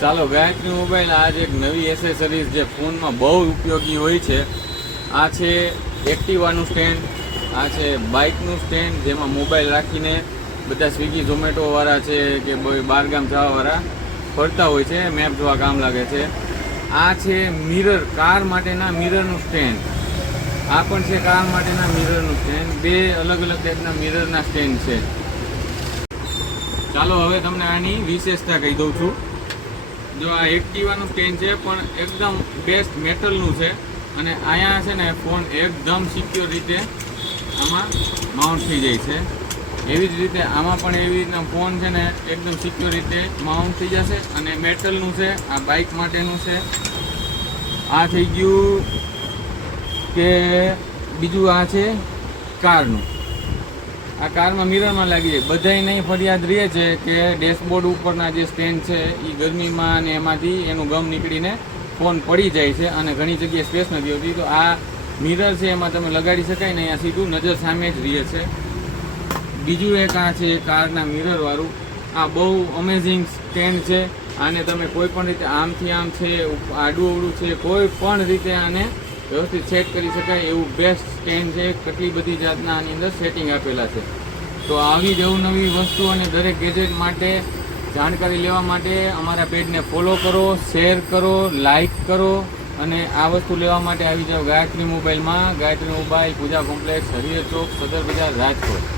ચાલો, ગાયત્રી મોબાઈલ આજ એક નવી એસેસરીઝ જે ફોનમાં બહુ ઉપયોગી હોય છે. આ છે એક્ટિવાનું સ્ટેન્ડ, આ છે બાઇકનું સ્ટેન્ડ, જેમાં મોબાઈલ રાખીને બધા સ્વિગી ઝોમેટોવાળા છે કે બહારગામ જવાવાળા ફરતા હોય છે, મેપ જોવા કામ લાગે છે. આ છે મિરર, કાર માટેના મિરરનું સ્ટેન્ડ. આ પણ છે કાર માટેના મિરરનું સ્ટેન્ડ. બે અલગ અલગ ટાઈપના મિરરના સ્ટેન્ડ છે. ચાલો હવે તમને આની વિશેષતા કહી દઉં છું. જો આ એક્ટિવાનું સ્ટેન્ડ છે પણ એકદમ બેસ્ટ મેટલનું છે, અને અહીંયા છે ને ફોન એકદમ સિક્યોર રીતે આમાં માઉન્ટ થઈ જાય છે. એવી જ રીતે આમાં પણ એવી રીતના ફોન છે ને એકદમ સિક્યોર રીતે માઉન્ટ થઈ જશે, અને મેટલનું છે. આ બાઇક માટેનું છે. આ થઈ ગયું કે બીજું આ છે કારનું. આ કારમાં મિરરમાં લાગી જાય. બધાય નહીં ફરિયાદ રહે છે કે ડેશબોર્ડ ઉપરના જે સ્ટેન્ડ છે એ ગરમીમાં અને એમાંથી એનું ગમ નીકળીને ફોન પડી જાય છે અને ઘણી જગ્યાએ સ્પેસ નથી હોતી. તો આ મિરર છે એમાં તમે લગાડી શકાય ને અહીંયા સીધું નજર સામે જ રહે છે. બીજું એક આ છે કારના મિરરવાળું. આ બહુ અમેઝિંગ સ્ટેન્ડ છે. આને તમે કોઈ પણ રીતે આમથી આમ છે, આડું અવડું છે, કોઈ પણ રીતે આને વ્યવસ્થિત સેટ કરી શકાય એવું બેસ્ટ સ્ટેન્ડ છે. કેટલી બધી જાતના આની અંદર સેટિંગ આપેલા છે. તો આવી જ અવનવી વસ્તુ અને દરેક ગેજેટ માટે જાણકારી લેવા માટે અમારા પેજને ફોલો કરો, શેર કરો, લાઈક કરો, અને આ વસ્તુ લેવા માટે આવી જાઓ ગાયત્રી મોબાઈલમાં. ગાયત્રી મોબાઈલ, પૂજા કોમ્પ્લેક્સ, હરિહર ચોક, સદર બજાર, રાજકોટ.